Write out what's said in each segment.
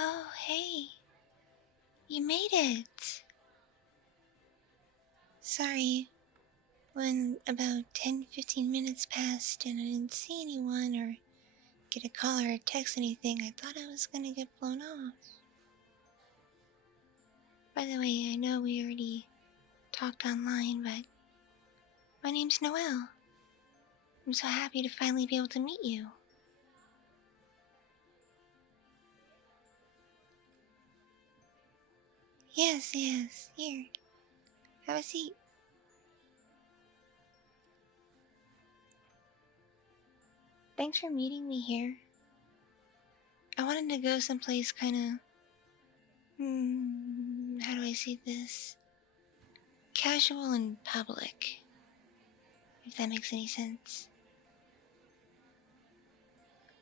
Oh, hey, you made it. Sorry, when about 10-15 minutes passed and I didn't see anyone or get a call or a text anything, I thought I was gonna get blown off. By the way, I know we already talked online, but my name's Noelle. I'm so happy to finally be able to meet you. Yes, here, have a seat. Thanks for meeting me here. I wanted to go someplace kinda, how do I say this? Casual and public, if that makes any sense.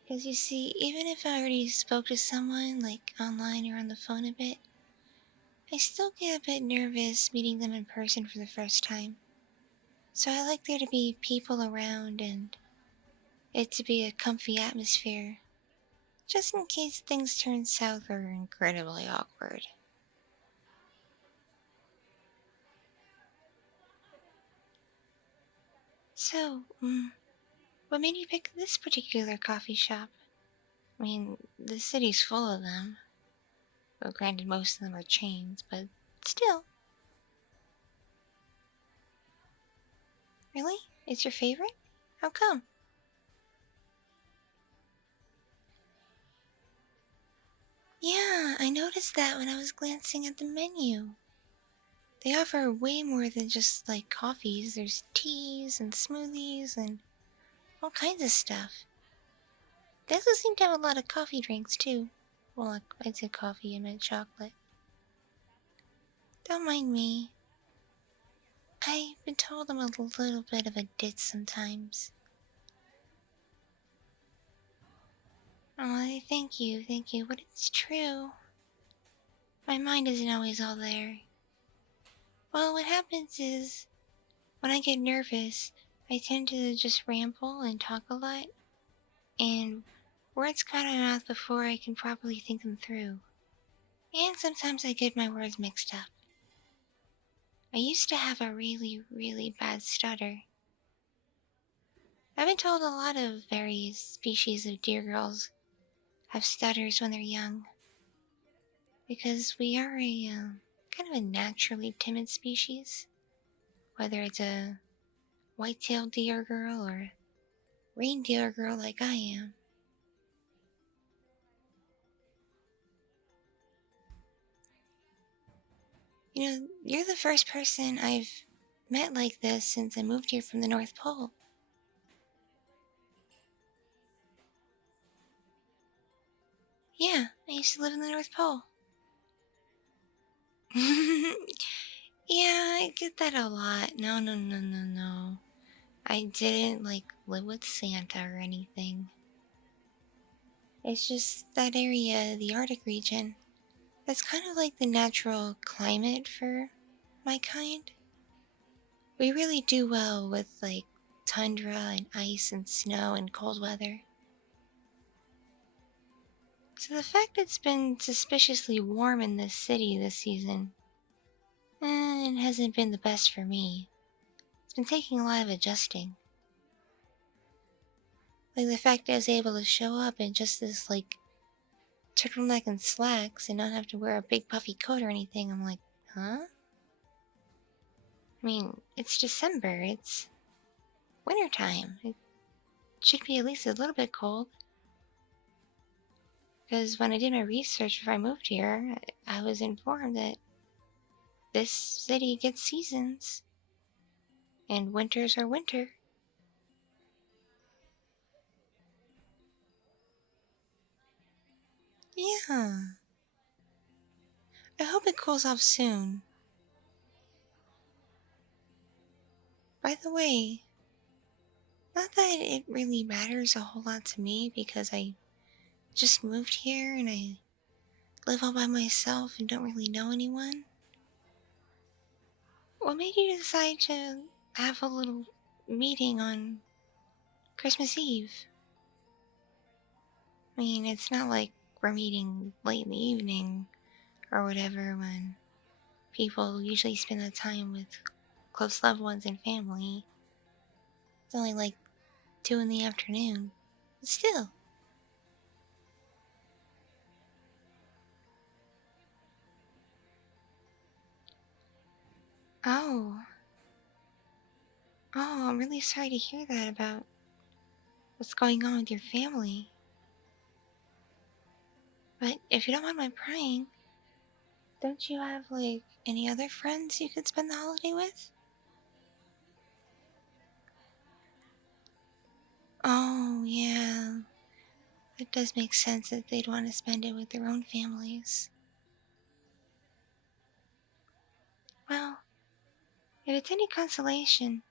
Because you see, even if I already spoke to someone, like online or on the phone a bit, I still get a bit nervous meeting them in person for the first time. So I like there to be people around and it to be a comfy atmosphere, just in case things turn south or are incredibly awkward. So, what made you pick this particular coffee shop? I mean, the city's full of them. Well, granted, most of them are chains, but still. Really? It's your favorite? How come? Yeah, I noticed that when I was glancing at the menu. They offer way more than just like coffees. There's teas and smoothies and all kinds of stuff. They also seem to have a lot of coffee drinks too. Well, like, I said coffee, I meant chocolate. Don't mind me. I've been told I'm a little bit of a ditz sometimes. Oh, thank you, but it's true. My mind isn't always all there. Well, what happens is, when I get nervous, I tend to just ramble and talk a lot, and words come out of my mouth before I can properly think them through. And sometimes I get my words mixed up. I used to have a really bad stutter. I've been told a lot of various species of deer girls have stutters when they're young, because we are a kind of a naturally timid species, whether it's a white-tailed deer girl or reindeer girl like I am. You know, you're the first person I've met like this since I moved here from the North Pole. Yeah, I used to live in the North Pole. Yeah, I get that a lot. No. I didn't like live with Santa or anything. It's just that area, the Arctic region, that's kind of like the natural climate for my kind. We really do well with like tundra and ice and snow and cold weather. So the fact it's been suspiciously warm in this city this season, it hasn't been the best for me. It's been taking a lot of adjusting. Like the fact I was able to show up in just this like turtleneck and slacks and not have to wear a big puffy coat or anything, I'm like, huh? I mean, it's December, it's wintertime. It should be at least a little bit cold. Because when I did my research before I moved here, I was informed that this city gets seasons, and winters are winter. Yeah. I hope it cools off soon. By the way, not that it really matters a whole lot to me because I just moved here and I live all by myself and don't really know anyone. What made you decide to have a little meeting on Christmas Eve? I mean, it's not like we're meeting late in the evening or whatever when people usually spend the time with close loved ones and family. It's only like 2 in the afternoon. But still. Oh. Oh, I'm really sorry to hear that about what's going on with your family. But if you don't mind my prying, don't you have, like, any other friends you could spend the holiday with? Oh, yeah. It does make sense that they'd want to spend it with their own families. Well, if it's any consolation,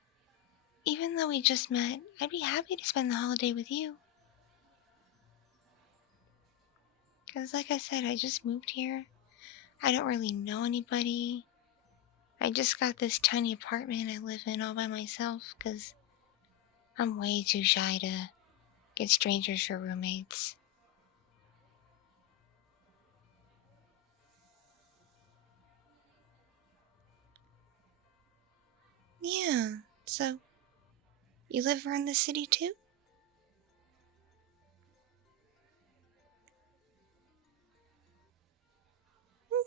even though we just met, I'd be happy to spend the holiday with you. Because, like I said, I just moved here. I don't really know anybody. I just got this tiny apartment I live in all by myself because I'm way too shy to get strangers for roommates. Yeah, so you live around the city too?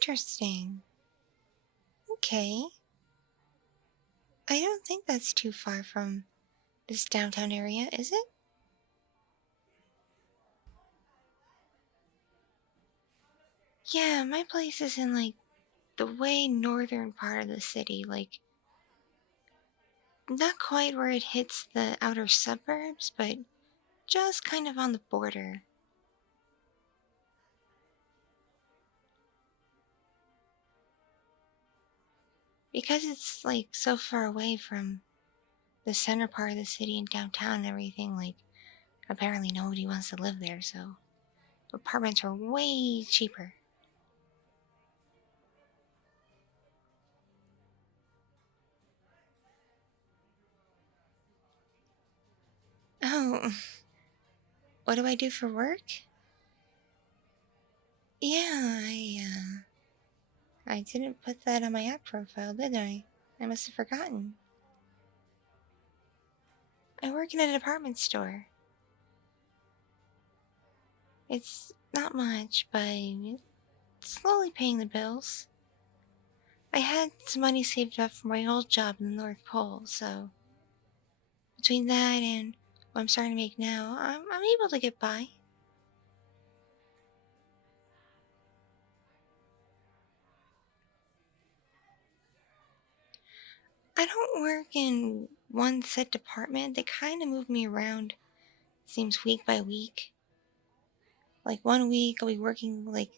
Interesting. Okay. I don't think that's too far from this downtown area, is it? Yeah, my place is in like the way northern part of the city, like not quite where it hits the outer suburbs, but just kind of on the border. Because it's like so far away from the center part of the city and downtown and everything, like apparently nobody wants to live there, so apartments are way cheaper. Oh, what do I do for work? Yeah, I didn't put that on my app profile, did I? I must have forgotten. I work in a department store. It's not much, but it's slowly paying the bills. I had some money saved up for my old job in the North Pole, so between that and what I'm starting to make now, I'm able to get by. I don't work in one set department. They kind of move me around, seems week by week. Like one week I'll be working like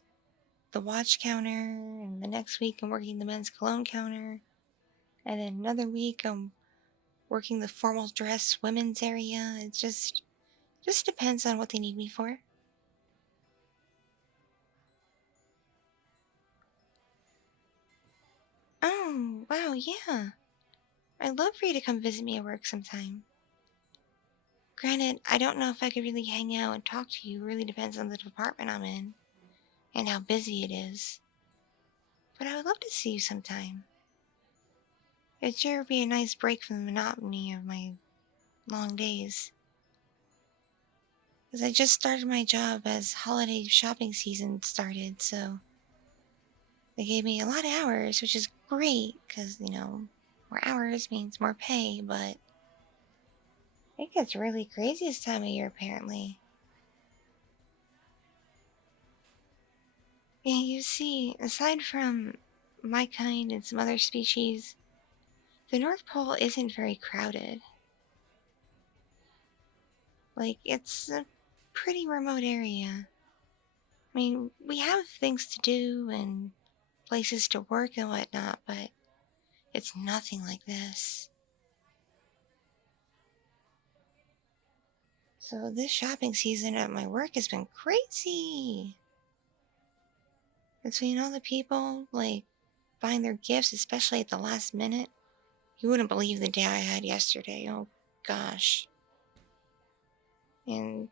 the watch counter, and the next week I'm working the men's cologne counter, and then another week I'm working the formal dress women's area. It just depends on what they need me for. Oh, wow, yeah. I'd love for you to come visit me at work sometime. Granted, I don't know if I could really hang out and talk to you. It really depends on the department I'm in and how busy it is. But I would love to see you sometime. It'd sure be a nice break from the monotony of my long days. Because I just started my job as holiday shopping season started, so they gave me a lot of hours, which is great because, more hours means more pay, but it gets really crazy this time of year apparently. Yeah, you see, aside from my kind and some other species, the North Pole isn't very crowded. Like, it's a pretty remote area. I mean, we have things to do and places to work and whatnot, but it's nothing like this. So this shopping season at my work has been crazy. Between all the people, like, buying their gifts, especially at the last minute. You wouldn't believe the day I had yesterday. Oh, gosh. And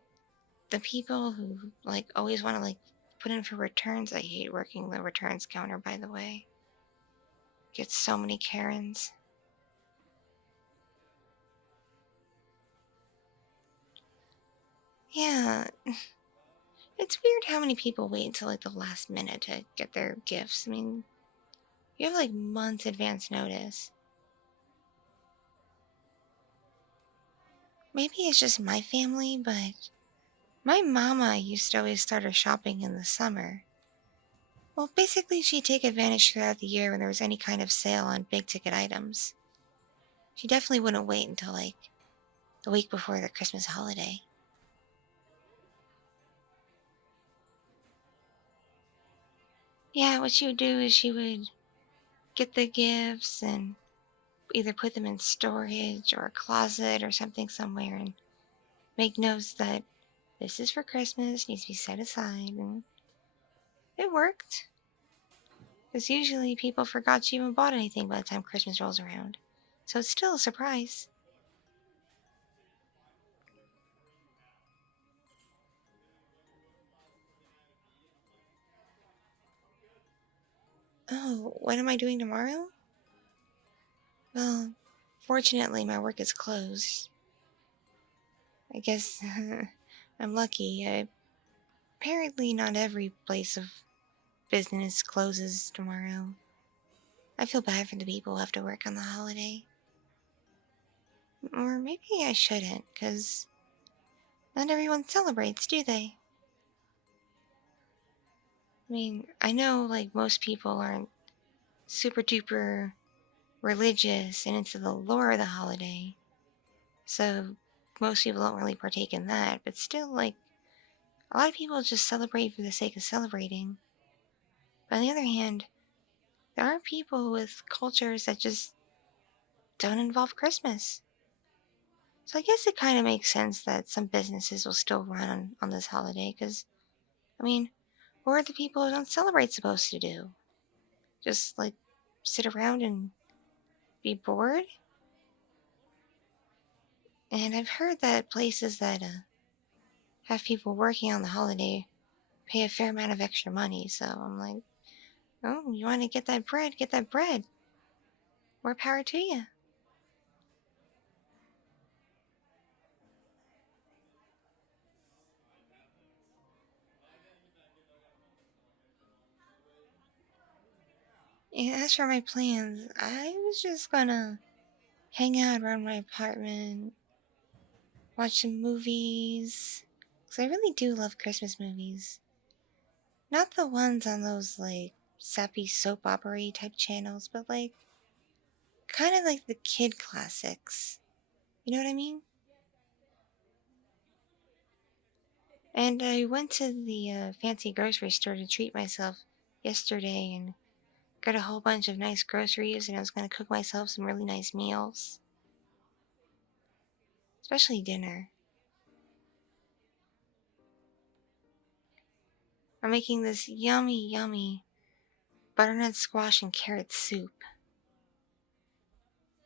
the people who, like, always want to, like, put in for returns. I hate working the returns counter, by the way. Get so many Karens. Yeah. It's weird how many people wait until like the last minute to get their gifts. I mean, you have like months advance notice. Maybe it's just my family, but my mama used to always start her shopping in the summer. Well, basically, she'd take advantage throughout the year when there was any kind of sale on big ticket items. She definitely wouldn't wait until like the week before the Christmas holiday. Yeah, what she would do is she would get the gifts and either put them in storage or a closet or something somewhere and make notes that this is for Christmas, needs to be set aside, and it worked. Because usually people forgot she even bought anything by the time Christmas rolls around. So it's still a surprise. Oh, what am I doing tomorrow? Well, fortunately my work is closed. I guess I'm lucky. Apparently not every place of business closes tomorrow. I feel bad for the people who have to work on the holiday. Or maybe I shouldn't, because not everyone celebrates, do they? I mean, I know, like, most people aren't super duper religious and into the lore of the holiday, so most people don't really partake in that, but still, like, a lot of people just celebrate for the sake of celebrating. But on the other hand, there are people with cultures that just don't involve Christmas. So I guess it kind of makes sense that some businesses will still run on this holiday, because, I mean, what are the people who don't celebrate supposed to do? Just, like, sit around and be bored? And I've heard that places that have people working on the holiday pay a fair amount of extra money, so I'm like, oh, you want to get that bread? Get that bread. More power to you. And as for my plans, I was just gonna hang out around my apartment, watch some movies. Because I really do love Christmas movies. Not the ones on those, like, sappy soap opera type channels, but, like, kind of like the kid classics. You know what I mean? And I went to the fancy grocery store to treat myself yesterday and got a whole bunch of nice groceries, and I was going to cook myself some really nice meals, especially dinner. I'm making this yummy, yummy butternut squash and carrot soup.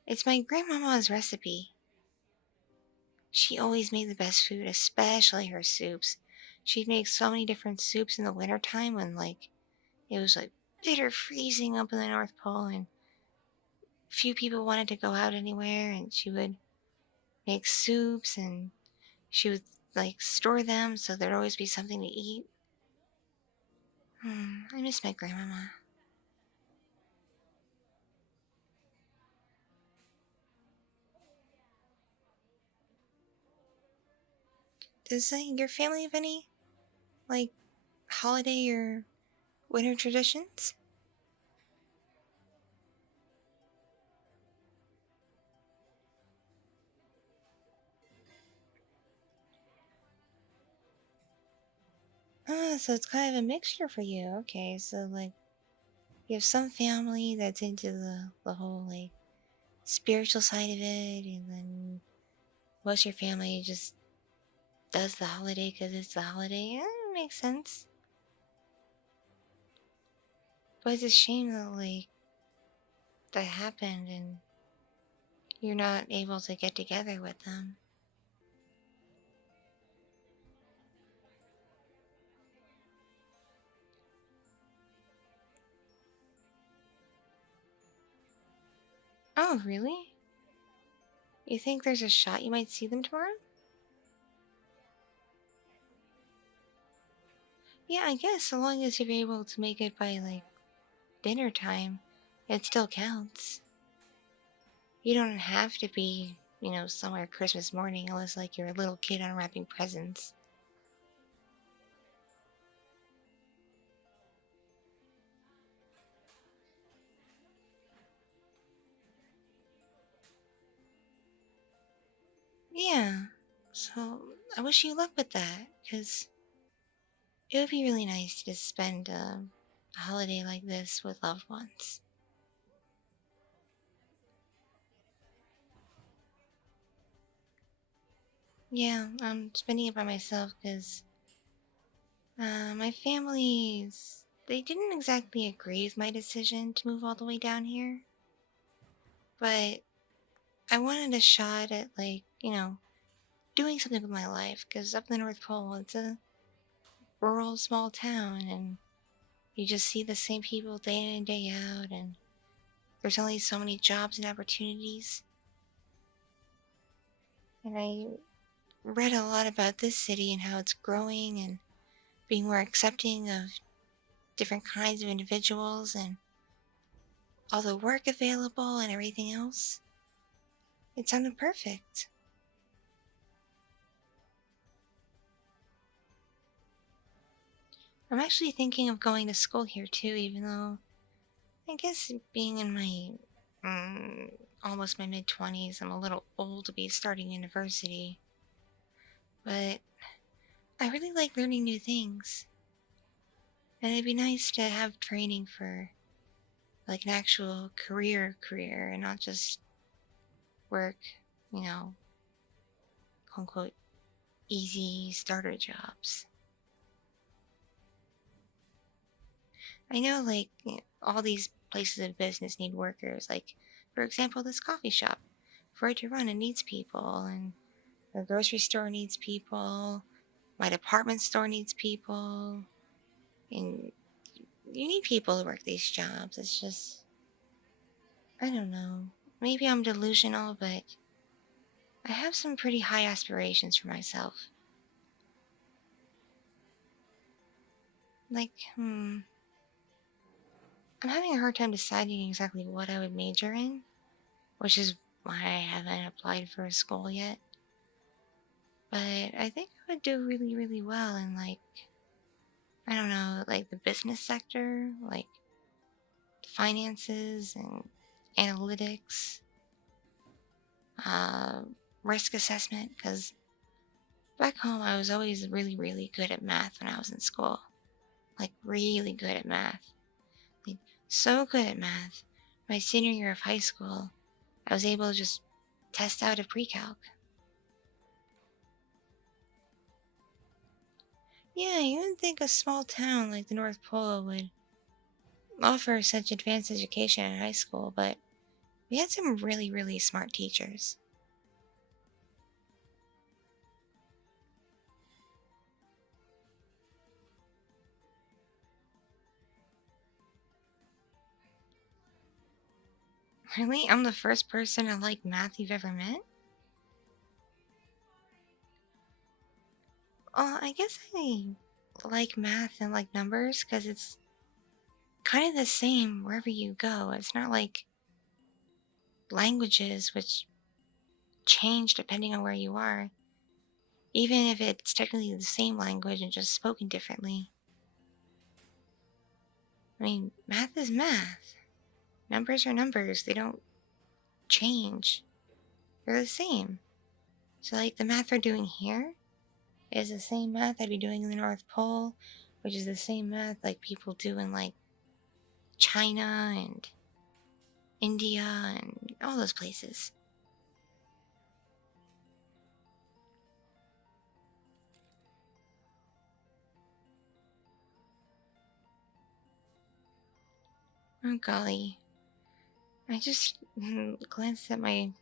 It's my grandmama's recipe. She always made the best food, especially her soups. She'd make so many different soups in the wintertime when, like, it was, like, bitter freezing up in the North Pole and few people wanted to go out anywhere, and she would make soups and she would, like, store them so there'd always be something to eat. I miss my grandmama. Does your family have any, like, holiday or winter traditions? Ah, so it's kind of a mixture for you. Okay, so, like, you have some family that's into the whole, like, spiritual side of it, and then most of your family just does the holiday because it's the holiday. Yeah, it makes sense. But it's a shame that, like, that happened and you're not able to get together with them. Oh, really? You think there's a shot you might see them tomorrow? Yeah, I guess so long as you're able to make it by, like, dinner time, it still counts. You don't have to be, somewhere Christmas morning unless, like, you're a little kid unwrapping presents. Yeah, so I wish you luck with that, because it would be really nice to spend a holiday like this with loved ones. Yeah, I'm spending it by myself because my family's. They didn't exactly agree with my decision to move all the way down here, but I wanted a shot at, like, doing something with my life because up in the North Pole, it's a rural small town and you just see the same people day in and day out, and there's only so many jobs and opportunities. And I read a lot about this city and how it's growing and being more accepting of different kinds of individuals and all the work available and everything else. It sounded perfect. I'm actually thinking of going to school here too, even though I guess being in my almost my mid 20s, I'm a little old to be starting university. But I really like learning new things. And it'd be nice to have training for like an actual career and not just work, you know, quote unquote easy starter jobs. I know like all these places of business need workers. Like, for example, this coffee shop. For it to run, it needs people, and the grocery store needs people, my department store needs people, and you need people to work these jobs. It's just, I don't know. Maybe I'm delusional, but I have some pretty high aspirations for myself. Like, I'm having a hard time deciding exactly what I would major in, which is why I haven't applied for a school yet. But I think I would do really, really well in, like, I don't know, like the business sector, like finances and analytics, uh, risk assessment, because back home I was always really, really good at math when I was in school. Like, really good at math. Like, so good at math. My senior year of high school, I was able to just test out a pre-calc. Yeah, you wouldn't think a small town like the North Pole would offer such advanced education in high school, but we had some really, really smart teachers. Really? I'm the first person to like math you've ever met? Well, I guess I like math and like numbers because it's kind of the same wherever you go. It's not like languages, which change depending on where you are, even if it's technically the same language and just spoken differently. I mean, math is math. Numbers are numbers. They don't change. They're the same. So, like, the math we're doing here is the same math I'd be doing in the North Pole, which is the same math like people do in like China and India and all those places. Oh golly. I just glanced at my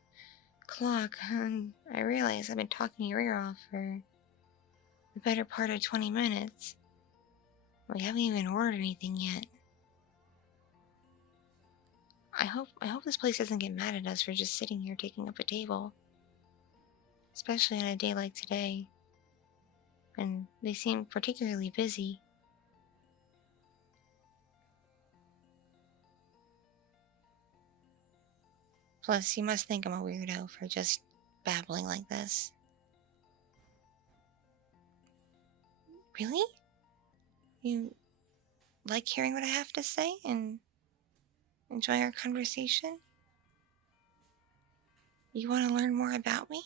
clock and I realized I've been talking your ear off for the better part of 20 minutes. We haven't even ordered anything yet. I hope this place doesn't get mad at us for just sitting here taking up a table. Especially on a day like today. And they seem particularly busy. Plus, you must think I'm a weirdo for just babbling like this. Really? You like hearing what I have to say and enjoy our conversation? You want to learn more about me?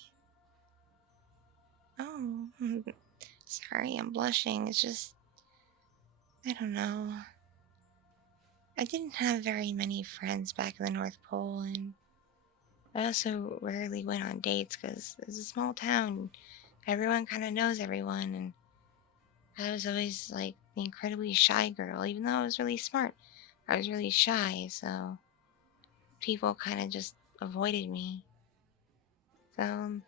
Oh, sorry, I'm blushing. It's just, I don't know. I didn't have very many friends back in the North Pole, and I also rarely went on dates because it's a small town. Everyone kind of knows everyone, and I was always like the incredibly shy girl, even though I was really smart. I was really shy, so people kind of just avoided me. So,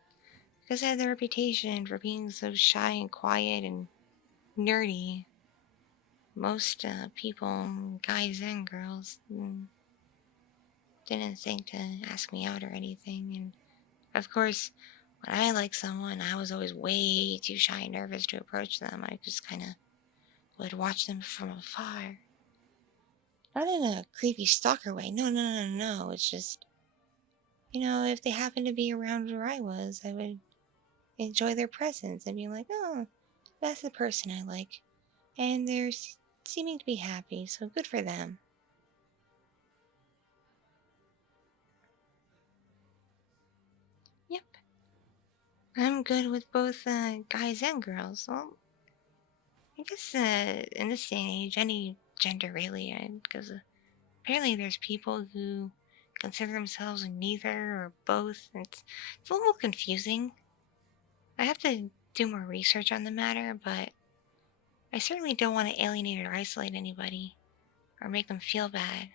because I had the reputation for being so shy and quiet and nerdy, most people, guys and girls, didn't think to ask me out or anything. And of course, when I liked someone, I was always way too shy and nervous to approach them. I just kind of would watch them from afar. Not in a creepy stalker way. No, no, no, no, no. It's just, if they happened to be around where I was, I would enjoy their presence and be like, oh, that's the person I like. And they're seeming to be happy, so good for them. Yep. I'm good with both guys and girls. Well, I guess in this day and age, any gender really, because apparently there's people who consider themselves neither or both. It's a little confusing. I have to do more research on the matter, but I certainly don't want to alienate or isolate anybody or make them feel bad.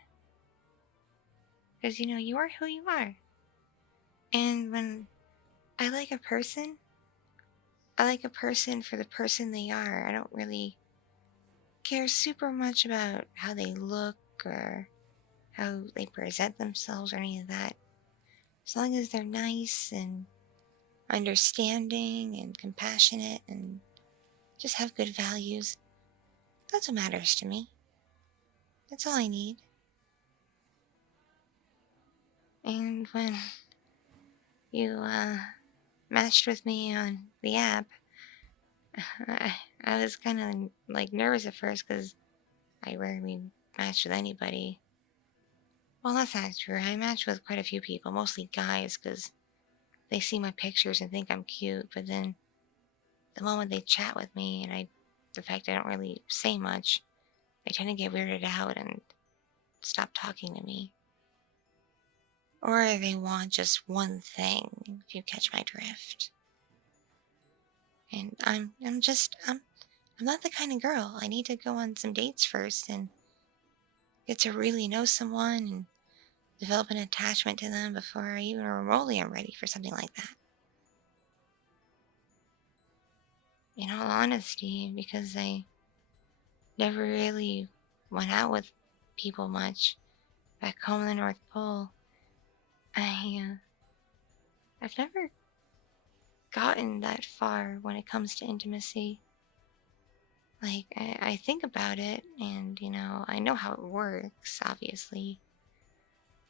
Because, you are who you are. And when I like a person, I like a person for the person they are. I don't really care super much about how they look or how they present themselves or any of that. As long as they're nice and understanding and compassionate and just have good values, that's what matters to me. That's all I need. And when you matched with me on the app, I was kind of like nervous at first because I rarely match with anybody. Well, that's not true. I match with quite a few people, mostly guys, because they see my pictures and think I'm cute. But then the moment they chat with me and the fact I don't really say much, they tend to get weirded out and stop talking to me. Or they want just one thing, if you catch my drift. And I'm not the kind of girl. I need to go on some dates first and get to really know someone and develop an attachment to them before I even remotely am ready for something like that. In all honesty, because I never really went out with people much back home in the North Pole, I've never gotten that far when it comes to intimacy. Like, I think about it and, I know how it works, obviously,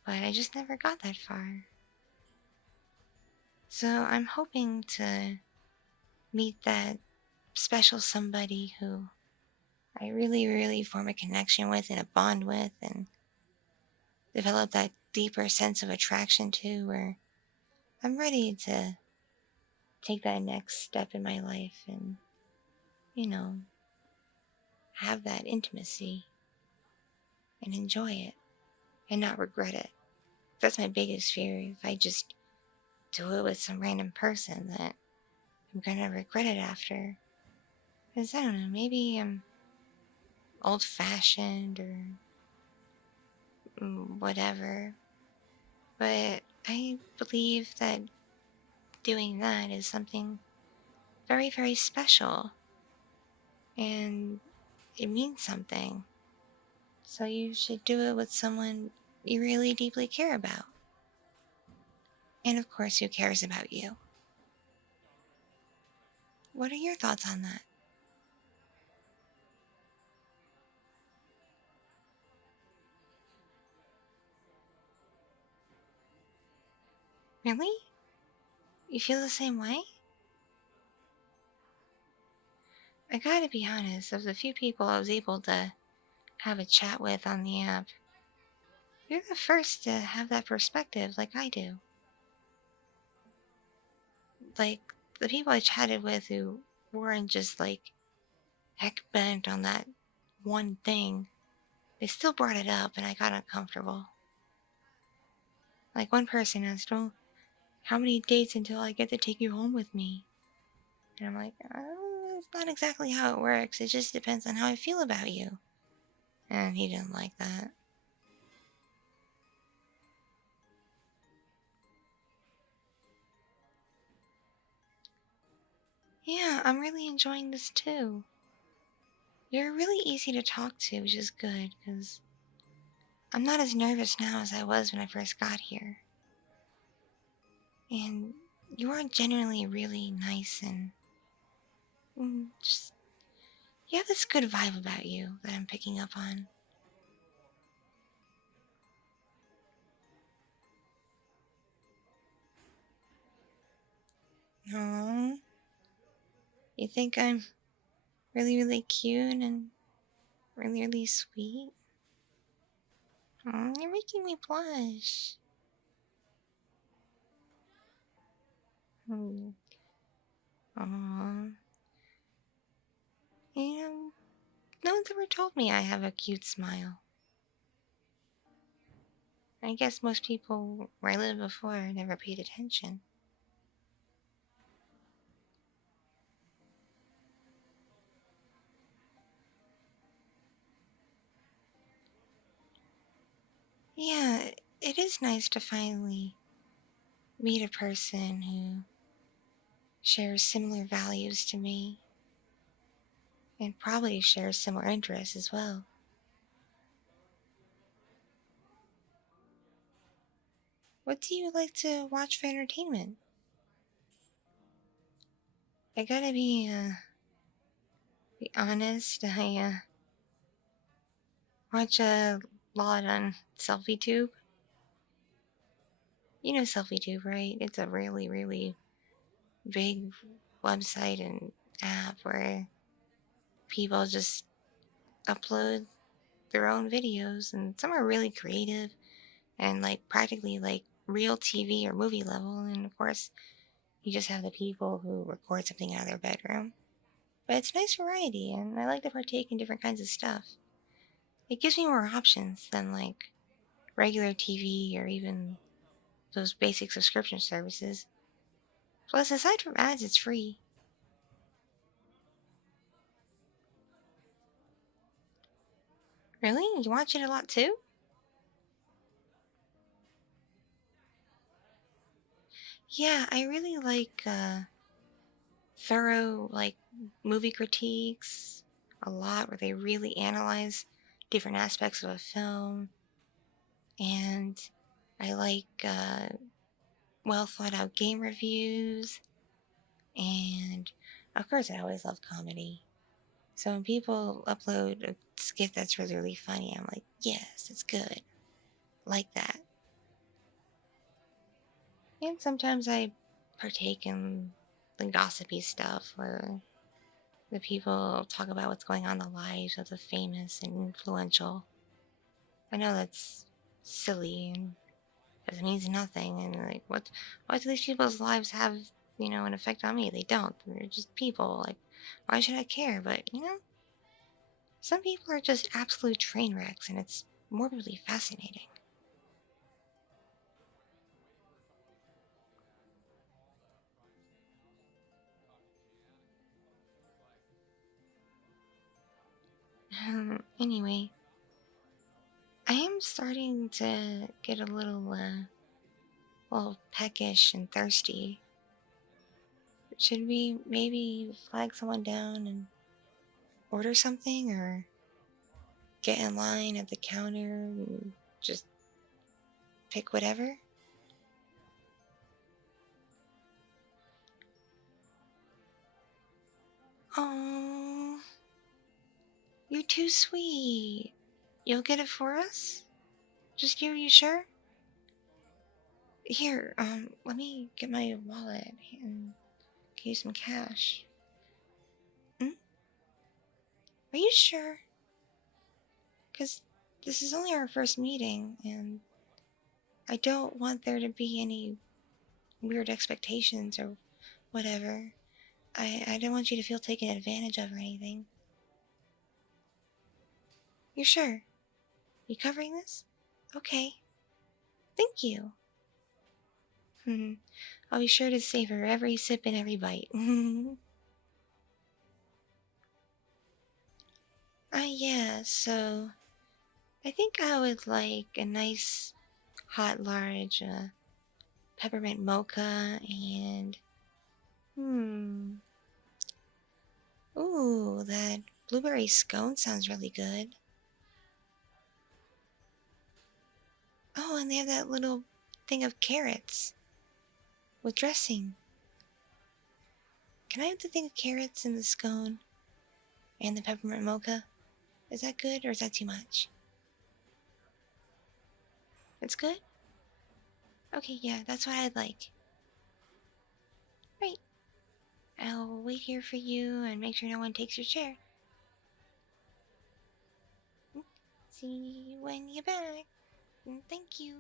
but I just never got that far. So I'm hoping to meet that special somebody who I really, really form a connection with and a bond with and develop that deeper sense of attraction to where I'm ready to take that next step in my life and, have that intimacy and enjoy it and not regret it. That's my biggest fear. If I just do it with some random person, that I'm gonna regret it after. Because I don't know, maybe I'm old fashioned or whatever. But I believe that doing that is something very, very special. And it means something. So you should do it with someone you really deeply care about. And of course, who cares about you? What are your thoughts on that? Really? You feel the same way? I gotta be honest, of the few people I was able to have a chat with on the app, you're the first to have that perspective like I do. Like, the people I chatted with who weren't just like heck bent on that one thing, they still brought it up and I got uncomfortable. Like, one person asked, "Oh, how many dates until I get to take you home with me?" And I'm like, it's not exactly how it works. It just depends on how I feel about you. And he didn't like that. Yeah, I'm really enjoying this too. You're really easy to talk to, which is good, because I'm not as nervous now as I was when I first got here. And you are genuinely really nice and just, you have this good vibe about you that I'm picking up on. Aww. You think I'm really, really cute and really, really sweet? You're making me blush. Hmm. Aww. You know, no one's ever told me I have a cute smile. I guess most people where I lived before never paid attention. Yeah, it is nice to finally meet a person who shares similar values to me and probably shares similar interests as well. What do you like to watch for entertainment? I gotta be honest, I watch a lot on Selfie-tube. You know Selfie-tube, right? It's a really, really big website and app where people just upload their own videos, and some are really creative and like practically like real TV or movie level. And of course, you just have the people who record something out of their bedroom. But it's nice variety, and I like to partake in different kinds of stuff. It gives me more options than like regular TV or even those basic subscription services. Plus, aside from ads, it's free. Really? You watch it a lot too? Yeah, I really like thorough like movie critiques a lot where they really analyze different aspects of a film. And I like well thought out game reviews. And of course, I always love comedy. So when people upload a skit that's really, really funny, I'm like, yes, it's good. Like that. And sometimes I partake in the gossipy stuff where the people talk about what's going on in the lives of the famous and influential. I know that's silly and it means nothing. And like, why do these people's lives have, an effect on me? They don't. They're just people. Like, why should I care? But, some people are just absolute train wrecks and it's morbidly fascinating. Anyway, I am starting to get a little peckish and thirsty. Should we maybe flag someone down and order something or get in line at the counter and just pick whatever? Oh, you're too sweet. You'll get it for us? Just you sure? Here, let me get my wallet and give you some cash. Hmm? Are you sure? Because this is only our first meeting, and I don't want there to be any weird expectations or whatever. I don't want you to feel taken advantage of or anything. You're sure? You covering this? Okay. Thank you. I'll be sure to savor every sip and every bite. Yeah, so I think I would like a nice hot large peppermint mocha and ooh, that blueberry scone sounds really good. Oh, and they have that little thing of carrots with dressing. Can I have the thing of carrots and the scone and the peppermint mocha? Is that good or is that too much? It's good? Okay, yeah, that's what I'd like. Right. I'll wait here for you and make sure no one takes your chair. See you when you're back. Thank you.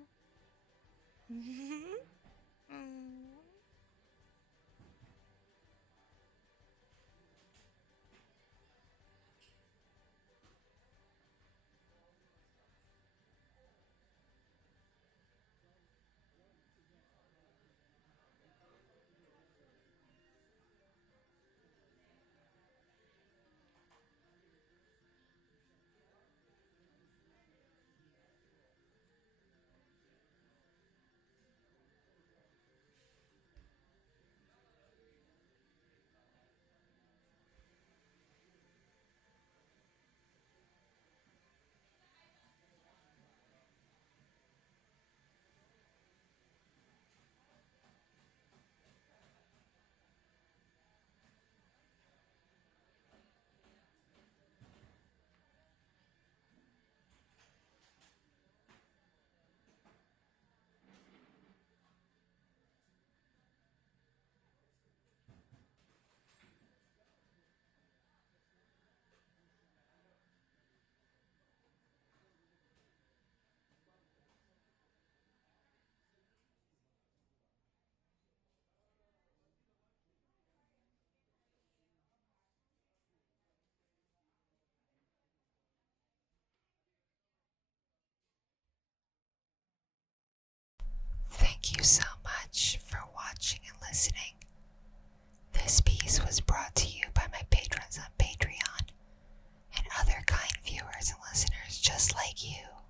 Thank you so much for watching and listening. This piece was brought to you by my patrons on Patreon and other kind viewers and listeners just like you.